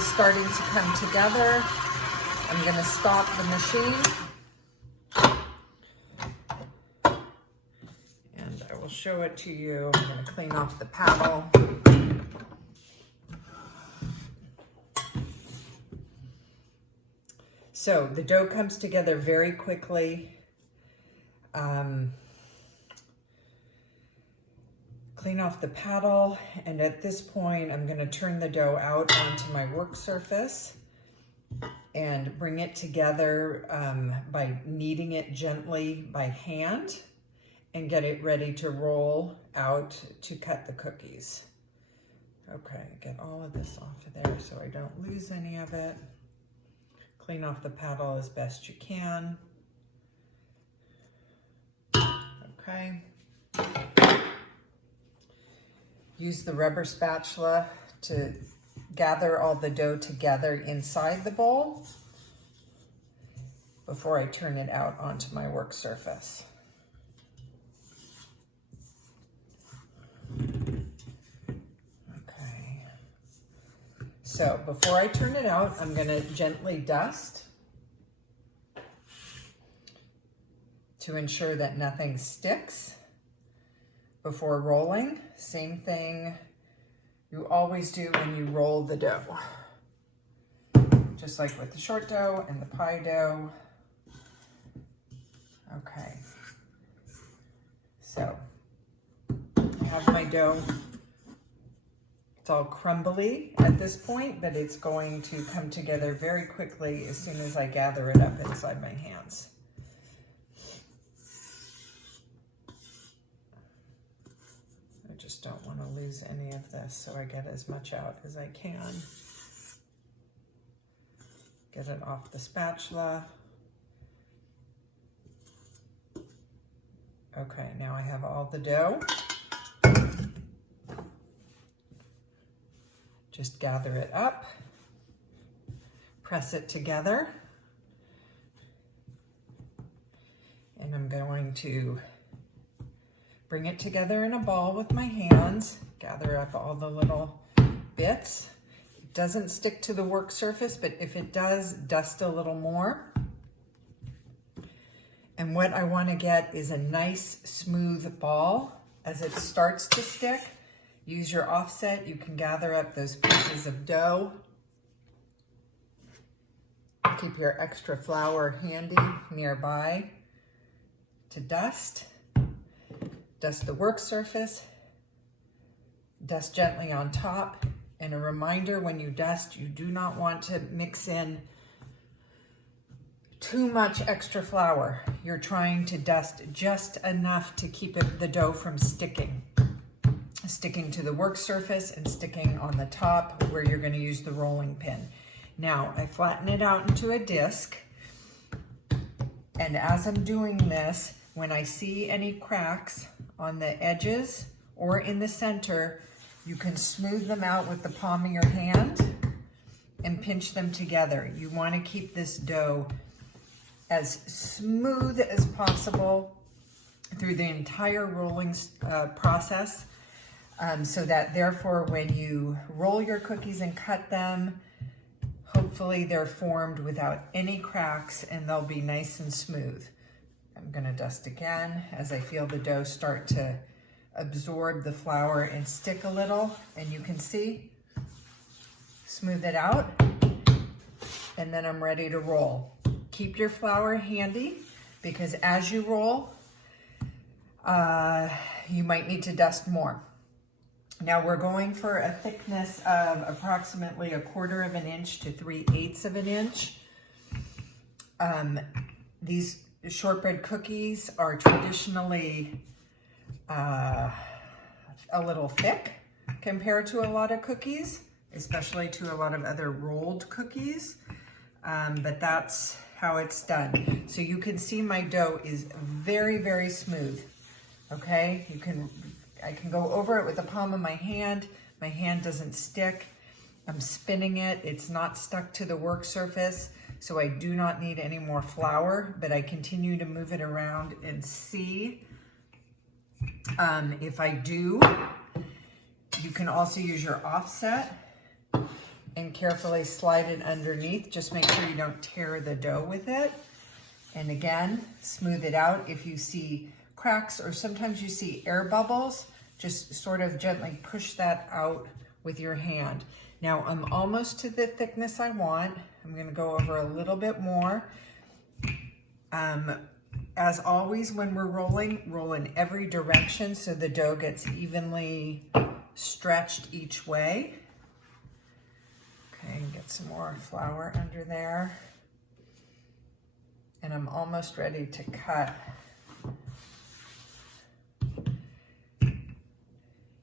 is starting to come together, I'm going to stop the machine. And I will show it to you. I'm going to clean off the paddle. So the dough comes together very quickly. Clean off the paddle, and at this point I'm going to turn the dough out onto my work surface and bring it together by kneading it gently by hand and get it ready to roll out to cut the cookies. Okay, get all of this off of there so I don't lose any of it. Clean off the paddle as best you can. Okay. Use the rubber spatula to gather all the dough together inside the bowl before I turn it out onto my work surface. Okay. So before I turn it out, I'm going to gently dust to ensure that nothing sticks. Before rolling, same thing you always do when you roll the dough. Just like with the short dough and the pie dough. Okay. So, I have my dough. It's all crumbly at this point, but it's going to come together very quickly as soon as I gather it up inside my hands. Just don't want to lose any of this, so I get as much out as I can. Get it off the spatula. Okay, now I have all the dough. Just gather it up, press it together, and I'm going to bring it together in a ball with my hands, gather up all the little bits. It doesn't stick to the work surface, but if it does, dust a little more. And what I want to get is a nice smooth ball. As it starts to stick, use your offset. You can gather up those pieces of dough. Keep your extra flour handy nearby to dust. Dust the work surface, dust gently on top, and a reminder when you dust, you do not want to mix in too much extra flour. You're trying to dust just enough to keep the dough from sticking to the work surface and sticking on the top where you're going to use the rolling pin. Now, I flatten it out into a disc, and as I'm doing this, when I see any cracks on the edges or in the center, you can smooth them out with the palm of your hand and pinch them together. You want to keep this dough as smooth as possible through the entire rolling process, so that therefore when you roll your cookies and cut them, hopefully they're formed without any cracks and they'll be nice and smooth. I'm going to dust again as I feel the dough start to absorb the flour and stick a little, and you can see, smooth it out, and then I'm ready to roll. Keep your flour handy because as you roll, you might need to dust more. Now we're going for a thickness of approximately 1/4 of an inch to 3/8 of an inch. These shortbread cookies are traditionally a little thick compared to a lot of cookies, especially to a lot of other rolled cookies, but that's how it's done. So you can see my dough is very, very smooth, okay? I can go over it with the palm of my hand. My hand doesn't stick. I'm spinning it. It's not stuck to the work surface, so I do not need any more flour, but I continue to move it around and see. If I do, you can also use your offset and carefully slide it underneath. Just make sure you don't tear the dough with it. And again, smooth it out. If you see cracks or sometimes you see air bubbles, just sort of gently push that out with your hand. Now I'm almost to the thickness I want. I'm gonna go over a little bit more. As always, when we're rolling, roll in every direction so the dough gets evenly stretched each way. Okay, and get some more flour under there. And I'm almost ready to cut.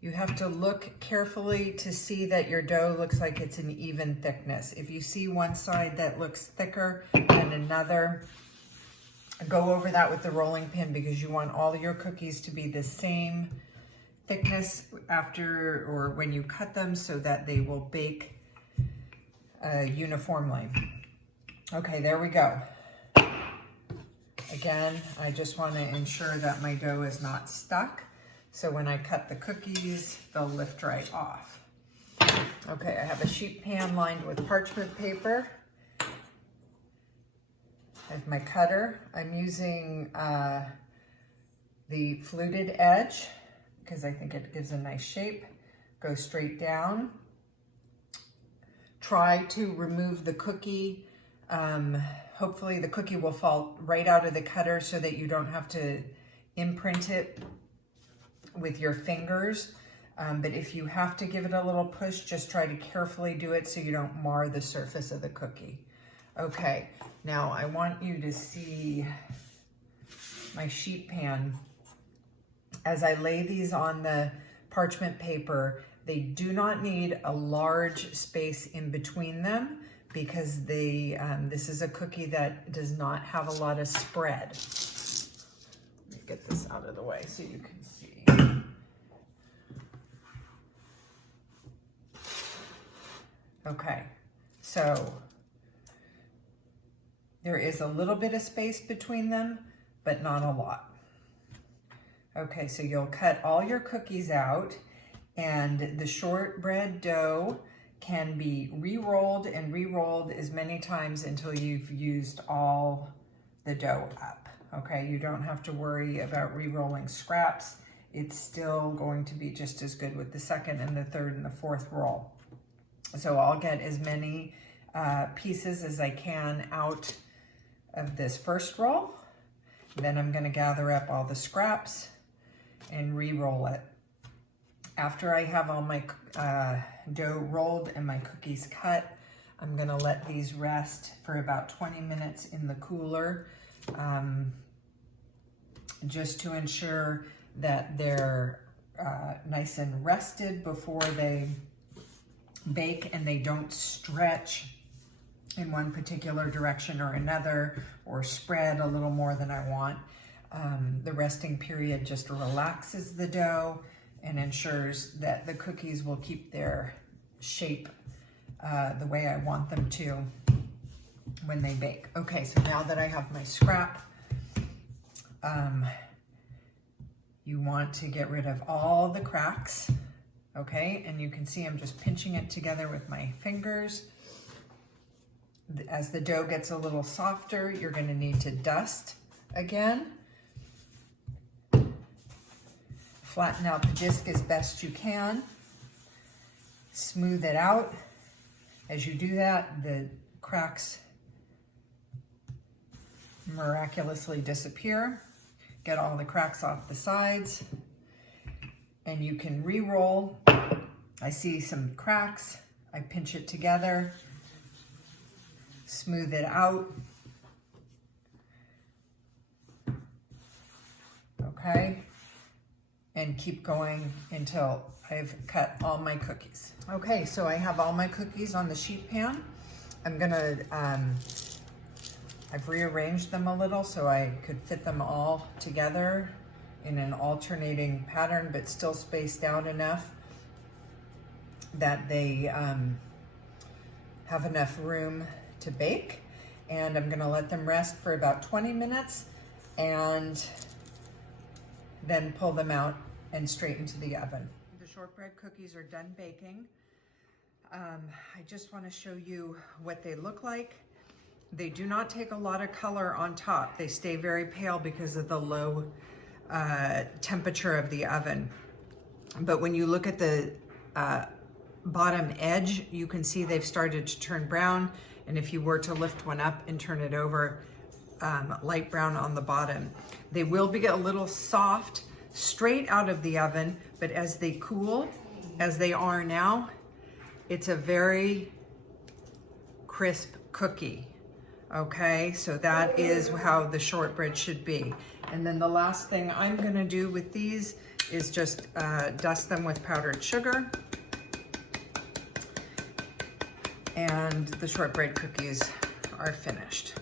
You have to look carefully to see that your dough looks like it's an even thickness. If you see one side that looks thicker than another, go over that with the rolling pin because you want all your cookies to be the same thickness after or when you cut them so that they will bake uniformly. Okay, there we go. Again, I just want to ensure that my dough is not stuck. So when I cut the cookies, they'll lift right off. Okay, I have a sheet pan lined with parchment paper. I have my cutter. I'm using the fluted edge because I think it gives a nice shape. Go straight down. Try to remove the cookie. Hopefully the cookie will fall right out of the cutter so that you don't have to imprint it with your fingers. But if you have to give it a little push, just try to carefully do it so you don't mar the surface of the cookie. Okay, now I want you to see my sheet pan. As I lay these on the parchment paper, they do not need a large space in between them because this is a cookie that does not have a lot of spread. Let me get this out of the way so you can see. Okay, so there is a little bit of space between them, but not a lot. Okay, so you'll cut all your cookies out, and the shortbread dough can be re-rolled and re-rolled as many times until you've used all the dough up. Okay, you don't have to worry about re-rolling scraps. It's still going to be just as good with the second and the third and the fourth roll. So I'll get as many pieces as I can out of this first roll. Then I'm gonna gather up all the scraps and re-roll it. After I have all my dough rolled and my cookies cut, I'm gonna let these rest for about 20 minutes in the cooler, just to ensure that they're nice and rested before they bake and they don't stretch in one particular direction or another or spread a little more than I want. The resting period just relaxes the dough and ensures that the cookies will keep their shape the way I want them to when they bake. Okay, so now that I have my scrap, you want to get rid of all the cracks, okay? And you can see I'm just pinching it together with my fingers. As the dough gets a little softer, you're gonna need to dust again. Flatten out the disc as best you can. Smooth it out. As you do that, the cracks miraculously disappear. Get all the cracks off the sides. And you can re-roll. I see some cracks. I pinch it together. Smooth it out. Okay. And keep going until I've cut all my cookies. Okay, so I have all my cookies on the sheet pan. I'm gonna, I've rearranged them a little so I could fit them all together in an alternating pattern, but still spaced out enough that they have enough room to bake. And I'm gonna let them rest for about 20 minutes and then pull them out and straight into the oven. The shortbread cookies are done baking. I just want to show you what they look like. They do not take a lot of color on top. They stay very pale because of the low temperature of the oven. But when you look at the bottom edge, you can see they've started to turn brown. And if you were to lift one up and turn it over, light brown on the bottom. They will be a little soft straight out of the oven, but as they cool, as they are now, it's a very crisp cookie. Okay, so that is how the shortbread should be. And then the last thing I'm gonna do with these is just dust them with powdered sugar. And the shortbread cookies are finished.